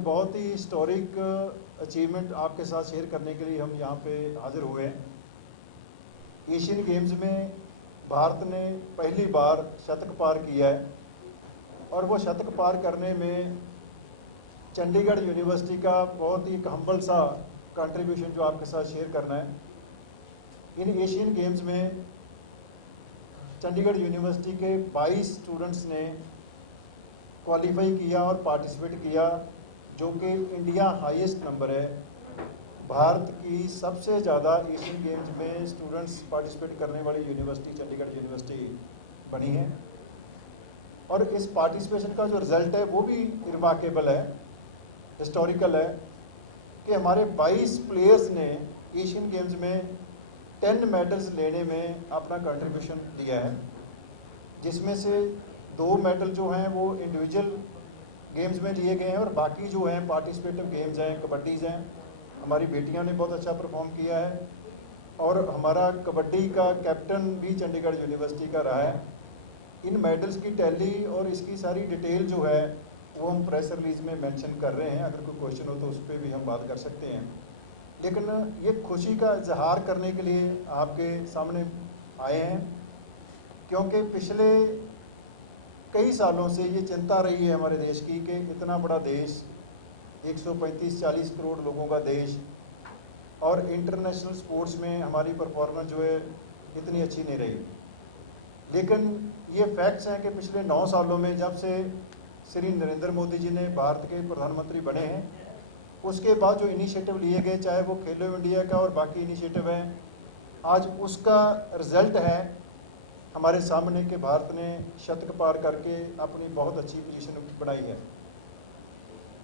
बहुत ही historic achievement आपके साथ शेयर करने के लिए हम यहाँ पे हाजिर हुए हैं। एशियन गेम्स में भारत ने पहली बार शतक पार किया है और वो शतक पार करने में चंडीगढ़ यूनिवर्सिटी का बहुत ही हम्बल सा कंट्रीब्यूशन जो आपके साथ शेयर करना है। इन एशियन गेम्स में चंडीगढ़ यूनिवर्सिटी के 22 स्टूडेंट्स ने क्वालिफाई किया और पार्टिसिपेट किया, जो कि इंडिया हाईएस्ट नंबर है। भारत की सबसे ज़्यादा एशियन गेम्स में स्टूडेंट्स पार्टिसिपेट करने वाली यूनिवर्सिटी चंडीगढ़ यूनिवर्सिटी बनी है और इस पार्टिसिपेशन का जो रिज़ल्ट है वो भी रिमार्केबल है, हिस्टोरिकल है कि हमारे 22 प्लेयर्स ने एशियन गेम्स में 10 मेडल्स लेने में अपना कंट्रीब्यूशन दिया है, जिसमें से 2 मेडल जो हैं वो इंडिविजुअल गेम्स में लिए गए हैं और बाकी जो हैं पार्टिसिपेटिव गेम्स हैं, कबड्डीज़ हैं। हमारी बेटियों ने बहुत अच्छा परफॉर्म किया है और हमारा कबड्डी का कैप्टन भी चंडीगढ़ यूनिवर्सिटी का रहा है। इन मेडल्स की टैली और इसकी सारी डिटेल जो है वो हम प्रेस रिलीज़ में मेंशन कर रहे हैं। अगर कोई क्वेश्चन हो तो उस पर भी हम बात कर सकते हैं, लेकिन ये खुशी का इजहार करने के लिए आपके सामने आए हैं, क्योंकि पिछले कई सालों से ये चिंता रही है हमारे देश की कि इतना बड़ा देश, 135-40 करोड़ लोगों का देश, और इंटरनेशनल स्पोर्ट्स में हमारी परफॉर्मेंस जो है इतनी अच्छी नहीं रही। लेकिन ये फैक्ट्स हैं कि पिछले 9 सालों में जब से श्री नरेंद्र मोदी जी ने भारत के प्रधानमंत्री बने हैं, उसके बाद जो इनिशिएटिव लिए गए, चाहे वो खेलो इंडिया का और बाकी इनिशिएटिव हैं, आज उसका रिज़ल्ट है हमारे सामने कि भारत ने शतक पार करके अपनी बहुत अच्छी पोजीशन बनाई है।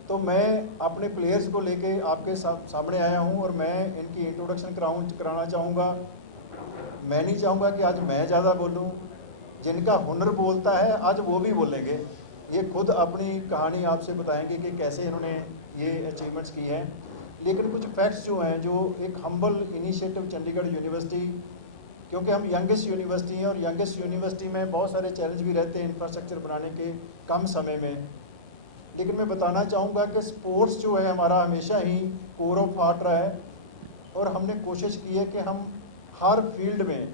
तो मैं अपने प्लेयर्स को लेके आपके सामने आया हूं और मैं इनकी इंट्रोडक्शन कराना चाहूँगा। मैं नहीं चाहूँगा कि आज मैं ज़्यादा बोलूं, जिनका हुनर बोलता है आज वो भी बोलेंगे। ये खुद अपनी कहानी आपसे बताएंगे कि कैसे इन्होंने ये अचीवमेंट्स की हैं। लेकिन कुछ फैक्ट्स जो हैं, जो एक हम्बल इनिशिएटिव चंडीगढ़ यूनिवर्सिटी, क्योंकि हम यंगेस्ट यूनिवर्सिटी हैं और यंगेस्ट यूनिवर्सिटी में बहुत सारे चैलेंज भी रहते हैं इंफ्रास्ट्रक्चर बनाने के कम समय में, लेकिन मैं बताना चाहूँगा कि स्पोर्ट्स जो है हमारा हमेशा ही कोर ऑफ हार्ट रहा है और हमने कोशिश की है कि हम हर फील्ड में,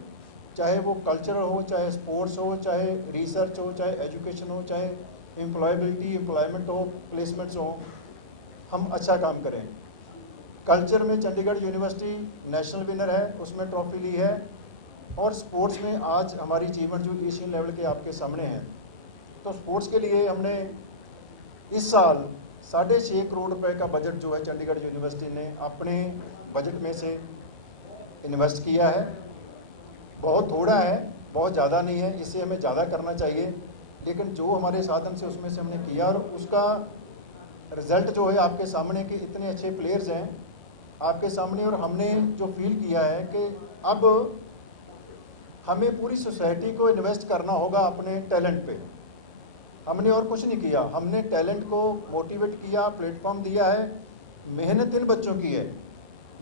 चाहे वो कल्चर हो, चाहे स्पोर्ट्स हो, चाहे रिसर्च हो, चाहे एजुकेशन हो, चाहे एम्प्लॉयमेंट हो, प्लेसमेंट्स हो, हम अच्छा काम करें। कल्चर में चंडीगढ़ यूनिवर्सिटी नेशनल विनर है, उसमें ट्रॉफी ली है, और स्पोर्ट्स में आज हमारी अचीवमेंट जो एशियन लेवल के आपके सामने हैं। तो स्पोर्ट्स के लिए हमने इस साल 6.5 करोड़ रुपए का बजट जो है चंडीगढ़ यूनिवर्सिटी ने अपने बजट में से इन्वेस्ट किया है। बहुत थोड़ा है, बहुत ज़्यादा नहीं है, इससे हमें ज़्यादा करना चाहिए, लेकिन जो हमारे साधन से उसमें से हमने किया और उसका रिज़ल्ट जो है आपके सामने कि इतने अच्छे प्लेयर्स हैं आपके सामने। और हमने जो फील किया है कि अब हमें पूरी सोसाइटी को इन्वेस्ट करना होगा अपने टैलेंट पे। हमने और कुछ नहीं किया, हमने टैलेंट को मोटिवेट किया, प्लेटफॉर्म दिया है, मेहनत इन बच्चों की है।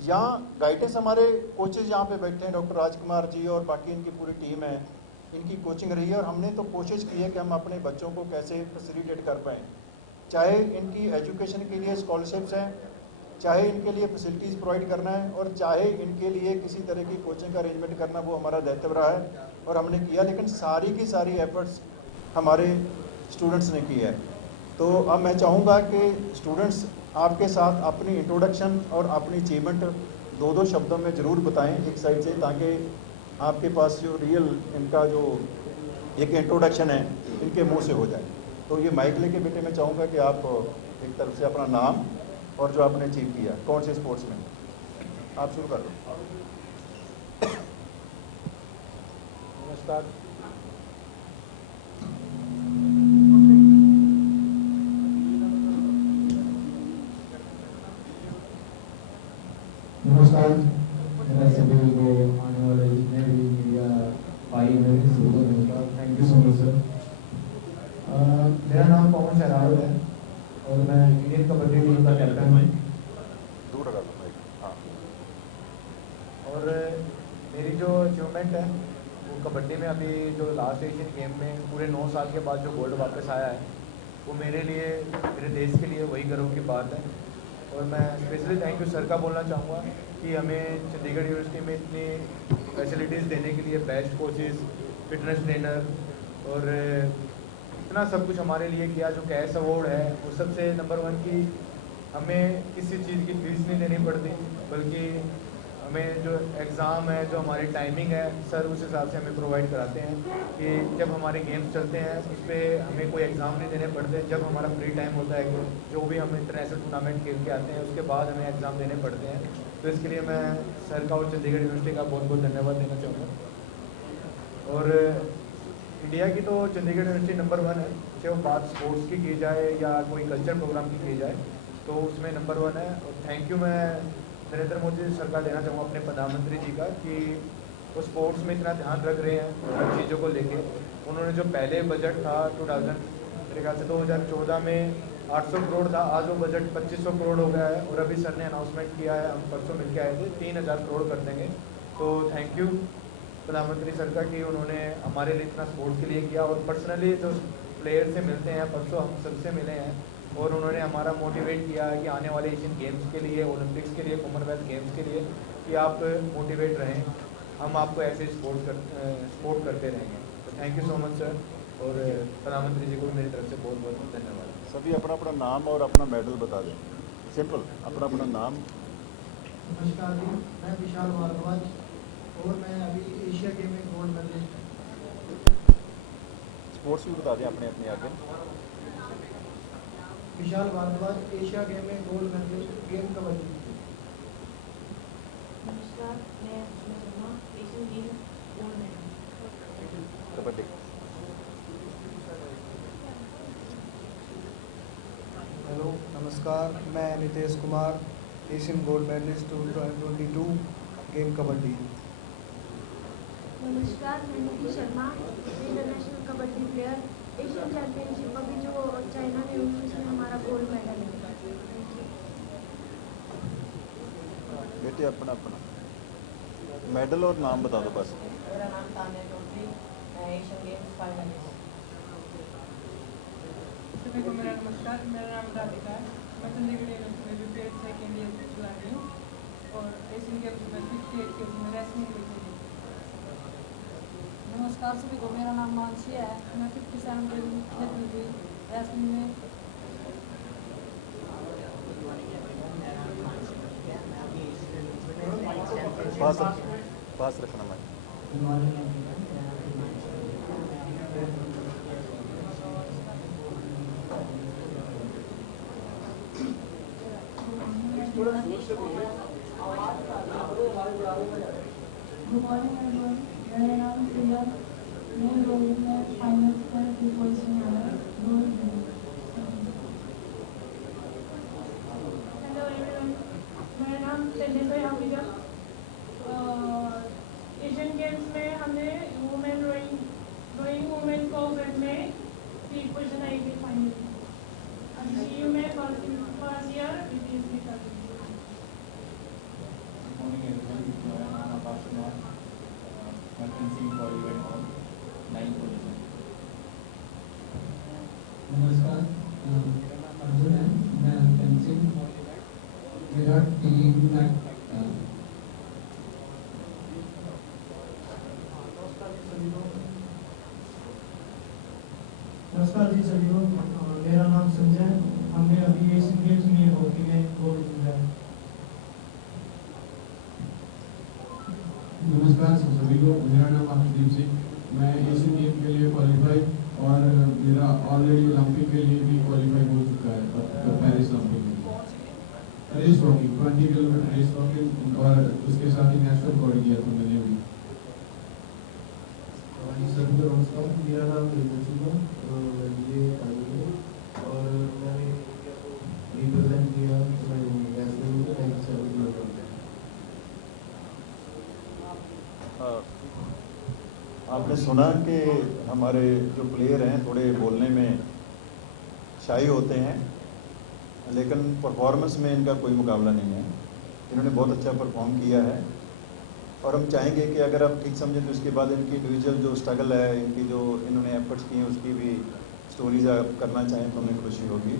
यहाँ गाइडेंस हमारे कोचेज यहाँ पे बैठे हैं, डॉक्टर राजकुमार जी और बाकी इनकी पूरी टीम है, इनकी कोचिंग रही है और हमने तो कोशिश की है कि हम अपने बच्चों को कैसे फैसिलिटेट कर पाएँ। चाहे इनकी एजुकेशन के लिए स्कॉलरशिप्स हैं, चाहे इनके लिए फैसिलिटीज़ प्रोवाइड करना है, और चाहे इनके लिए किसी तरह की कोचिंग का अरेंजमेंट करना, वो हमारा दायित्व रहा है और हमने किया। लेकिन सारी की सारी एफर्ट्स हमारे स्टूडेंट्स ने की है। तो अब मैं चाहूँगा कि स्टूडेंट्स आपके साथ अपनी इंट्रोडक्शन और अपनी अचीवमेंट 2-2 शब्दों में ज़रूर बताएं एक साइड से, ताकि आपके पास जो रियल इनका जो एक इंट्रोडक्शन है इनके मुंह से हो जाए। तो ये माइक लेके बेटे मैं चाहूँगा कि आप एक तरफ से अपना नाम और जो आपने अचीव किया कौन से स्पोर्ट्स में, आप शुरू कर लो। नमस्कार। नमस्कार, मेरा सभी को आने वाले जितने भी मीडिया भाई मेरे सबको नमस्कार। Thank you so much sir. मेरा नाम पवन शहरावत है और मैं इंडियन कबड्डी टीम का कैप्टन हूँ। दूर रखा दो भाई। हाँ, और मेरी जो अचीवमेंट है वो कबड्डी में अभी जो लास्ट एशियन गेम में पूरे 9 साल के बाद जो गोल्ड वापस आया है वो मेरे लिए, मेरे देश के लिए वही गर्व की बात है। और मैं स्पेशली थैंक यू सर का बोलना चाहूँगा कि हमें चंडीगढ़ यूनिवर्सिटी में इतनी फैसिलिटीज़ देने के लिए, बेस्ट कोचेस, फिटनेस ट्रेनर और इतना सब कुछ हमारे लिए किया। जो कैश अवार्ड है वो सबसे नंबर 1 की, हमें किसी चीज़ की फीस नहीं देनी पड़ती, बल्कि हमें जो एग्ज़ाम है, जो हमारी टाइमिंग है, सर उस हिसाब से हमें प्रोवाइड कराते हैं कि जब हमारे गेम्स चलते हैं उस पर हमें कोई एग्ज़ाम नहीं देने पड़ते। जब हमारा फ्री टाइम होता है, जो भी हम इंटरनेशनल टूर्नामेंट खेल के आते हैं उसके बाद हमें एग्ज़ाम देने पड़ते हैं। तो इसके लिए मैं सर का और चंडीगढ़ यूनिवर्सिटी का बहुत बहुत धन्यवाद देना चाहूँगा। और इंडिया की तो चंडीगढ़ यूनिवर्सिटी नंबर 1 है, चाहे वो बात स्पोर्ट्स की जाए या कोई कल्चर प्रोग्राम की जाए, तो उसमें नंबर 1 है। और थैंक यू मैं नरेंद्र मोदी जी सरकार देना चाहूँगा अपने प्रधानमंत्री जी का कि वो स्पोर्ट्स में इतना ध्यान रख रहे हैं हर चीज़ों को लेके। उन्होंने जो पहले बजट था 2000 मेरे ख्याल से 2014 में 800 करोड़ था, आज वो बजट 2500 करोड़ हो गया है। और अभी सर ने अनाउंसमेंट किया है, हम परसों मिल के आए थे, 3000 करोड़ कर देंगे। तो थैंक यू प्रधानमंत्री सर का कि उन्होंने हमारे लिए इतना स्पोर्ट्स के लिए किया। और पर्सनली जो प्लेयर से मिलते हैं, परसों हम सबसे मिले हैं और उन्होंने हमारा मोटिवेट किया कि आने वाले एशियन गेम्स के लिए, ओलंपिक्स के लिए, कॉमनवेल्थ गेम्स के लिए कि आप मोटिवेट रहें, हम आपको ऐसे सपोर्ट करते रहेंगे। तो thank you so much sir, और प्रधानमंत्री जी को भी मेरी तरफ से बहुत बहुत धन्यवाद। सभी अपना अपना नाम और अपना मेडल बता दें, सिंपल अपना अपना नाम। नमस्कार जी, मैं विशाल भारद्वाज और मैं अभी एशिया गेम में गोल्ड मेडलिस्ट। स्पोर्ट्स भी बता दें अपने अपने आगे। विशाल भारद्वाज, एशिया गेम में गोल्ड मेडलिस्ट, गेम कबड्डी। नमस्कार, मैं Sharma, Asian game gold medal kabaddi. Hello नमस्कार, मैं Nitesh Kumar, Asian gold medallist 2022 game kabaddi. नमस्कार, मैं Nidhi Sharma, international kabaddi player, Asian championship अभी जो चाइना में हुई उसमें हमारा गोल्ड मेडल है। बेटे अपना अपना मेडल और नाम बता दो बस। मेरा नाम तान्या चौधरी, मैं एशियन गेम्स फाइनलिस्ट। सभी को मेरा नमस्कार, मेरा नाम राधिका है, मैं चंडीगढ़ यूनिवर्सिटी में बीपीएड सेकेंड ईयर से चला रही हूँ और एशियन गेम्स में 68 के उसमें रेसलिंग में थी। नमस्कार सभी को, मेरा नाम मानसी है, मैं 57 के खेल थी रेसलिंग में। पास रखना मैं। गुड मॉर्निंग एवरीवन, मेरा नाम प्रिया, मैं रोहित में फाइनल में 2 पोजीशन आया गोल्ड मेडल। हेलो एवरीवन, मेरा नाम तेजस्वी हाफिजा। एशियन गेम्स में हमने वुमेन रोइंग वुमेन कोऑर्डिनेट में 3 पोजीशन आई थी फाइनल। अभी में फर्स्ट ईयर बीपीएससी कर रही हूँ। मॉर्निंग एवरीवन, मेरा नाम आकाश कुमार, मैं fencing for event on 9 position. नमस्कार, मेरा नाम अर्जुन है, मैं फेंसिंग मेरा टीम में नमस्कार जी सभी को, मेरा नाम संजय, हमने अभी एशियन गेम्स में हॉकी में गोल्ड जीता है। नमस्कार सभी को, मेरा नाम आशुदीप सिंह, मैं एशियन गेम के लिए क्वालिफाई और मेरा ऑलरेडी ओलंपिक रेस होगी 20 किलोमीटर रेस होगी और उसके साथ ही नेशनल रिकॉर्ड किया था मैंने अभी। सभी को नमस्कार, मेरा नाम ये और मैंने इंडिया को रिप्रेजेंट किया आपने सुना कि हमारे जो प्लेयर हैं थोड़े बोलने में शाई होते हैं, लेकिन परफॉर्मेंस में इनका कोई मुकाबला नहीं है। इन्होंने बहुत अच्छा परफॉर्म किया है और हम चाहेंगे कि अगर आप ठीक समझें तो इसके बाद इनकी इंडिविजुअल जो स्ट्रगल है, इनकी जो इन्होंने एफर्ट्स किए हैं उसकी भी स्टोरीज आप करना चाहें तो हमें खुशी होगी।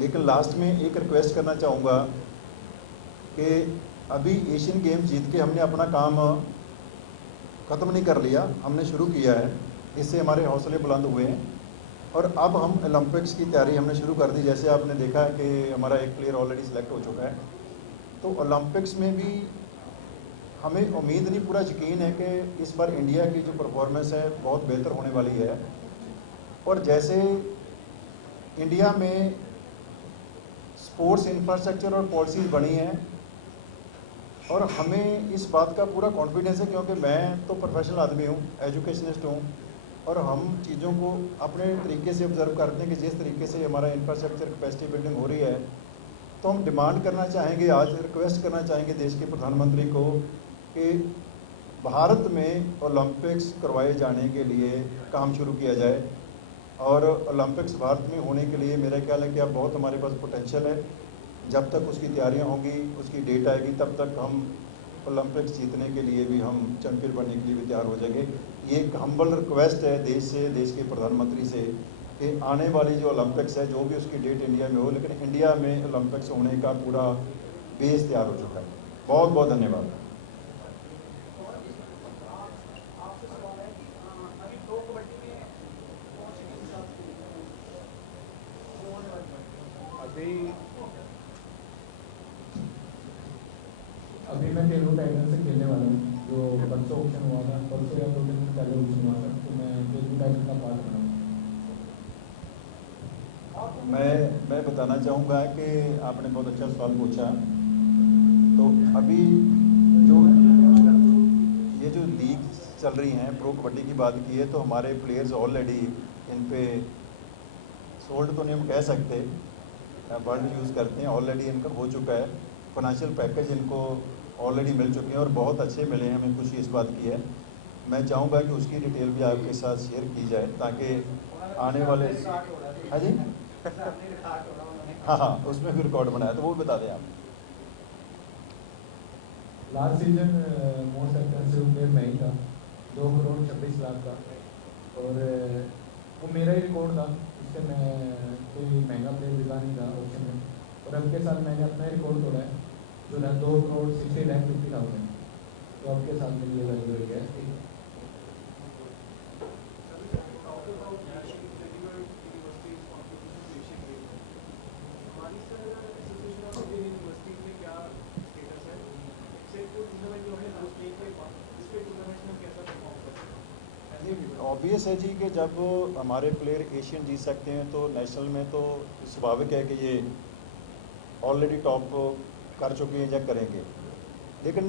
लेकिन लास्ट में एक रिक्वेस्ट करना चाहूँगा कि अभी एशियन गेम्स जीत के हमने अपना काम ख़त्म नहीं कर लिया, हमने शुरू किया है, इससे हमारे हौसले बुलंद हुए हैं और अब हम ओलंपिक्स की तैयारी हमने शुरू कर दी। जैसे आपने देखा है कि हमारा एक प्लेयर ऑलरेडी सिलेक्ट हो चुका है, तो ओलंपिक्स में भी हमें उम्मीद नहीं, पूरा यकीन है कि इस बार इंडिया की जो परफॉर्मेंस है बहुत बेहतर होने वाली है। और जैसे इंडिया में स्पोर्ट्स इंफ्रास्ट्रक्चर और पॉलिसीज़ बनी हैं और हमें इस बात का पूरा कॉन्फिडेंस है, क्योंकि मैं तो प्रोफेशनल आदमी हूँ, एजुकेशनिस्ट हूँ, और हम चीज़ों को अपने तरीके से ऑब्जर्व करते हैं कि जिस तरीके से हमारा इंफ्रास्ट्रक्चर कैपेसिटी बिल्डिंग हो रही है, तो हम डिमांड करना चाहेंगे, आज रिक्वेस्ट करना चाहेंगे देश के प्रधानमंत्री को कि भारत में ओलंपिक्स करवाए जाने के लिए काम शुरू किया जाए। और ओलंपिक्स भारत में होने के लिए मेरा ख्याल है कि अब बहुत हमारे पास पोटेंशियल है। जब तक उसकी तैयारियां होंगी, उसकी डेट आएगी, तब तक हम ओलंपिक्स जीतने के लिए भी, हम चैंपियन बनने के लिए भी तैयार हो जाएंगे। ये एक हम्बल रिक्वेस्ट है देश से, देश के प्रधानमंत्री से, कि आने वाली जो ओलंपिक्स है, जो भी उसकी डेट इंडिया में हो, लेकिन इंडिया में ओलंपिक्स होने का पूरा बेस तैयार हो चुका है। बहुत बहुत धन्यवाद। अभी मैं तेलुगु टाइटन से खेलने वाला हूँ, जो परसों ऑप्शन हुआ था, परसों या 2 दिन पहले ऑप्शन हुआ था, तो मैं तेलुगु टाइटन का पार्ट बना हूँ। मैं बताना चाहूँगा कि आपने बहुत अच्छा सवाल पूछा। तो अभी जो ये जो लीग चल रही हैं, प्रो कबड्डी की बात की है, तो हमारे प्लेयर्स ऑलरेडी इन पे सोल्ड तो नहीं हम कह सकते, वर्ड यूज़ करते हैं, ऑलरेडी इनका हो चुका है। फाइनेंशियल पैकेज इनको ऑलरेडी मिल चुके हैं और बहुत अच्छे मिले हैं, हमें खुशी इस बात की है। मैं चाहूँगा कि उसकी डिटेल भी आपके साथ शेयर की जाए, ताकि आने वाले, हाँ जी हाँ, उसमें भी रिकॉर्ड बनाया, तो वो बता दें आप। Last season most expensive player मैं ही था, 2 करोड़ 26 लाख का, और वो मेरा ही रिकॉर्ड था। इससे मैं कोई महंगा प्लेयर बिका नहीं था ऑप्शन में, और अब के साथ मैंने अपना रिकॉर्ड तोड़ा है, जो है 2 करोड़ 60,50,000, तो अब के साथ मेरी ये वैल्यू रही है। ऑब्वियस है जी कि जब हमारे प्लेयर एशियन जीत सकते हैं तो नेशनल में तो स्वाभाविक है कि ये ऑलरेडी टॉप कर चुके हैं या करेंगे। लेकिन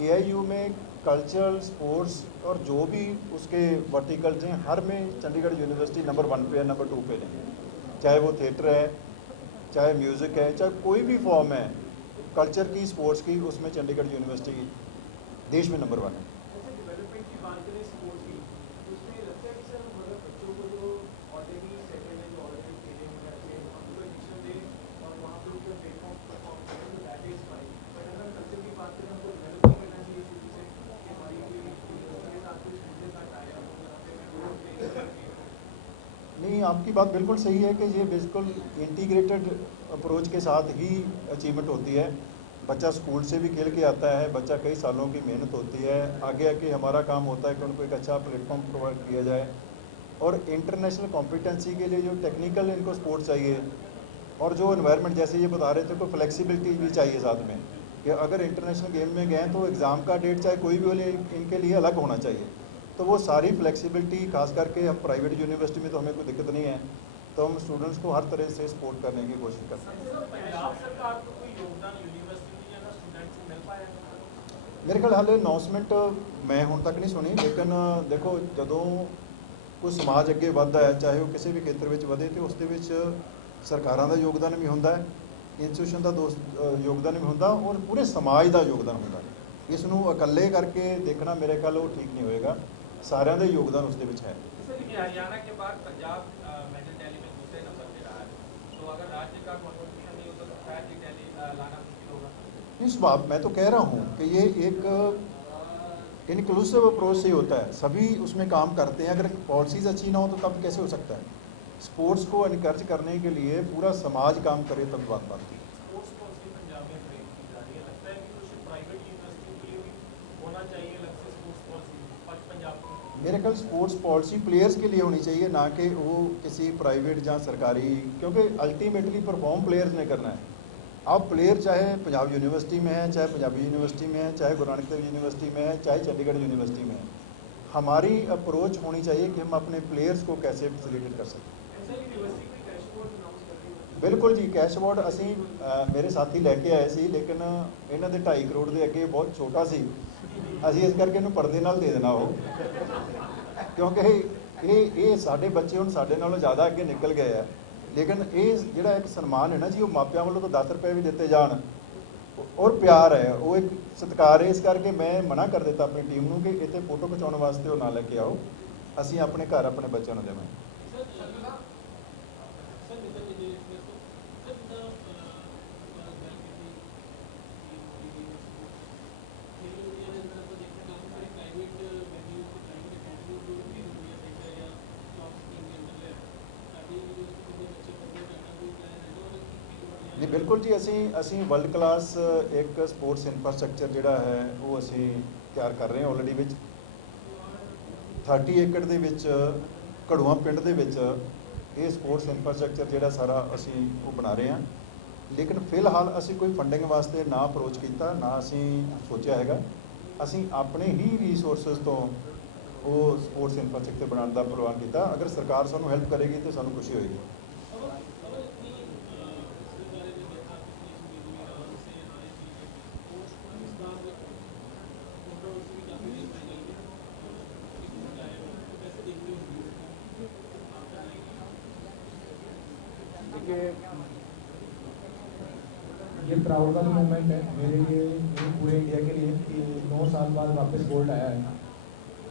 AIU में कल्चरल, स्पोर्ट्स और जो भी उसके वर्टिकल्स हैं, हर में चंडीगढ़ यूनिवर्सिटी नंबर 1 पे है, नंबर 2 पे है। चाहे वो थिएटर है, चाहे म्यूज़िक है, चाहे कोई भी फॉर्म है कल्चर की, स्पोर्ट्स की, उसमें चंडीगढ़ यूनिवर्सिटी देश में नंबर 1 है। नहीं, आपकी बात बिल्कुल सही है कि ये बिल्कुल इंटीग्रेटेड अप्रोच के साथ ही अचीवमेंट होती है। बच्चा स्कूल से भी खेल के आता है, बच्चा कई सालों की मेहनत होती है, आगे आके हमारा काम होता है कि उनको एक अच्छा प्लेटफॉर्म प्रोवाइड किया जाए। और इंटरनेशनल कॉम्पिटेंसी के लिए जो टेक्निकल इनको सपोर्ट चाहिए, और जो एनवायरनमेंट जैसे ये बता रहे थे, कोई फ्लेक्सिबिलिटी भी चाहिए साथ में, कि अगर इंटरनेशनल गेम में गए तो एग्ज़ाम का डेट चाहे कोई भी हो, इनके लिए अलग होना चाहिए। तो वो सारी फ्लेक्सिबिलिटी, खास करके हम प्राइवेट यूनिवर्सिटी में तो हमें कोई दिक्कत नहीं है, तो हम स्टूडेंट्स को हर तरह से सपोर्ट करने की कोशिश करते हैं। मेरे ख्याल हाले अनाउंसमेंट मैं हुण तक नहीं सुनी, लेकिन देखो जदों कोई समाज अगे वधदा है, चाहे वो किसी भी खेतर में वधे, तो उस दे विच सरकारां दा योगदान भी हुंदा है, इंस्टीट्यूशन का योगदान भी हुंदा और पूरे समाज का योगदान हुंदा है। इस नूं इकल्ले करके देखना मेरे ख्याल वो ठीक नहीं होएगा, सारिਆਂ ਦਾ योगदान उस दे विच है। हरियाणा के बाद पंजाब मेडल टैली में दूसरे नंबर पे रहा है, तो अगर राज्य का कंट्रीब्यूशन नहीं होता तो शायद ये टैली लाना मुश्किल होगा। इस बात मैं तो कह रहा हूँ कि ये एक इनक्लूसिव अप्रोच से होता है, सभी उसमें काम करते हैं। अगर पॉलिसीज़ अच्छी ना हो तो तब कैसे हो सकता है? स्पोर्ट्स को इनकरेज करने के लिए पूरा समाज काम करे तब बात बनती है। स्पोर्ट्स पॉलिसी पंजाब में फ्रेम की जा रही है, लगता है कि कुछ प्राइवेट यूनिवर्सिटी के लिए भी होना चाहिए अलग से स्पोर्ट्स पॉलिसी पंजाब में। मेरे ख्याल स्पोर्ट्स पॉलिसी प्लेयर्स के लिए होनी चाहिए, ना कि वो किसी प्राइवेट या सरकारी, क्योंकि अल्टीमेटली परफॉर्म प्लेयर्स ने करना है। अब प्लेयर चाहे पंजाब यूनिवर्सिटी में है, चाहे पंजाबी यूनिवर्सिटी में है, चाहे गुरु नानक देव यूनिवर्सिटी में है, चाहे चंडीगढ़ यूनिवर्सिटी में है, हमारी अप्रोच होनी चाहिए कि हम अपने प्लेयर्स को कैसे फैसिलिटेट कर सकते हैं। बिल्कुल जी, कैश अवार्ड असी मेरे साथी लैके आए सी, लेकिन इन्हों के 2.5 करोड़ के अगे बहुत छोटा सी, असी इस करके इन्हूं पर्दे नाल दे देना हो, क्योंकि ये साडे बच्चे हुण साडे नालों ज़्यादा अगे निकल गए हैं। लेकिन ये जिहड़ा एक सन्मान है ना जी, वो मापियां वालों तो 10 रुपए भी दिते जाण और प्यार है, वो एक सत्कार है। इस करके मैं मना कर दिता अपनी टीम नूं कि इत्थे फोटो खिचाउण वास्ते वो ना लेके आओ, असीं अपने घर अपने बच्चों नूं देवांगे। नहीं बिल्कुल जी, असी वर्ल्ड क्लास एक स्पोर्ट्स इंफ्रास्ट्रक्चर जिहड़ा है वो असी तैयार कर रहे हैं ऑलरेडी। विच 30 एकड़ दे विच घड़ूआ पिंड दे विच ये स्पोर्ट्स इंफ्रास्ट्रक्चर जिहड़ा सारा असी वो बना रहे हैं, लेकिन फिलहाल असी कोई फंडिंग वास्ते ना अप्रोच किया, ना असी सोचा हैगा। असी अपने ही रिसोर्सिस तो वो स्पोर्ट्स इंफ्रास्ट्रक्चर बनाने का प्रबंध किया। अगर सरकार सानू हैल्प करेगी तो सानू खुशी होगी। ये प्राउड का मोमेंट है मेरे लिए, पूरे इंडिया के लिए, कि 9 साल बाद वापस गोल्ड आया है।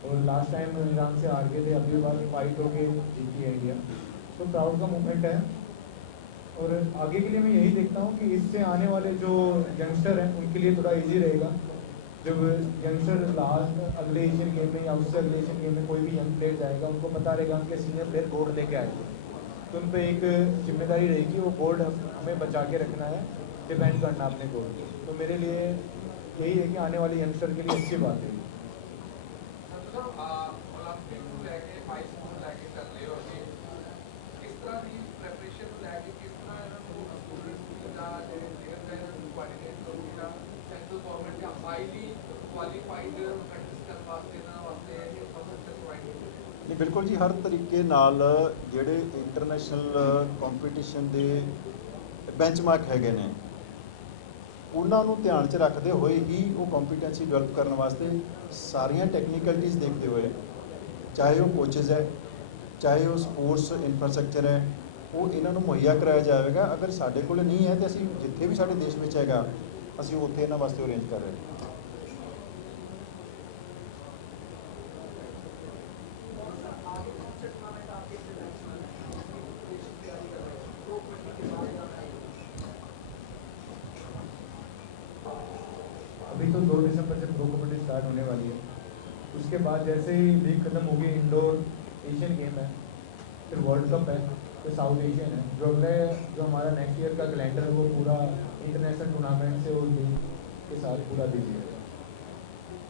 और लास्ट टाइम ईरान से हार गए थे, अगली बार फाइट होके जीती है इंडिया, तो प्राउड का मोमेंट है। और आगे के लिए मैं यही देखता हूँ कि इससे आने वाले जो यंगस्टर हैं उनके लिए थोड़ा इजी रहेगा। जब यंगस्टर लास्ट अगले एशियन गेम में या उससे अगले एशियन गेम में कोई भी यंग प्लेयर जाएगा, उनको पता रहेगा उनके सीनियर प्लेयर गोल्ड लेके आए थे, तो उन पर एक जिम्मेदारी रहेगी, वो गोल्ड हमें बचा के रखना है, डिपेंड करना अपने गोल्ड पे। तो मेरे लिए यही है कि आने वाले यंगस्टर के लिए अच्छी बात है। नहीं बिल्कुल जी, हर तरीके नाल जिहड़े इंटरनेशनल कंपीटिशन के बेंचमार्क हैगे ने उन्हां नूं ध्यान च रखते हुए ही वो कॉम्पीटेंसी डिवेलप करने वास्ते सारियां टैक्नीकलिटीज़ देखते हुए, चाहे वो कोचेज़ है, चाहे वो स्पोर्ट्स इंफ्रास्ट्रक्चर है, वो इन्हां नूं मुहैया कराया जाएगा। अगर साडे कोल नहीं है तो असीं जिथे भी साडे देश में हैगा असीं उत्थे इन्हां वास्ते अरेंज कर रहे हैं। अभी तो 2 दिसंबर से प्रो कबड्डी स्टार्ट होने वाली है, उसके बाद जैसे ही लीग खत्म होगी, इंडोर एशियन गेम है, फिर वर्ल्ड कप है, फिर साउथ एशियन है। जो हमारा नेक्स्ट ईयर का कैलेंडर है वो पूरा इंटरनेशनल टूर्नामेंट से और लीग के साथ पूरा बिजी है।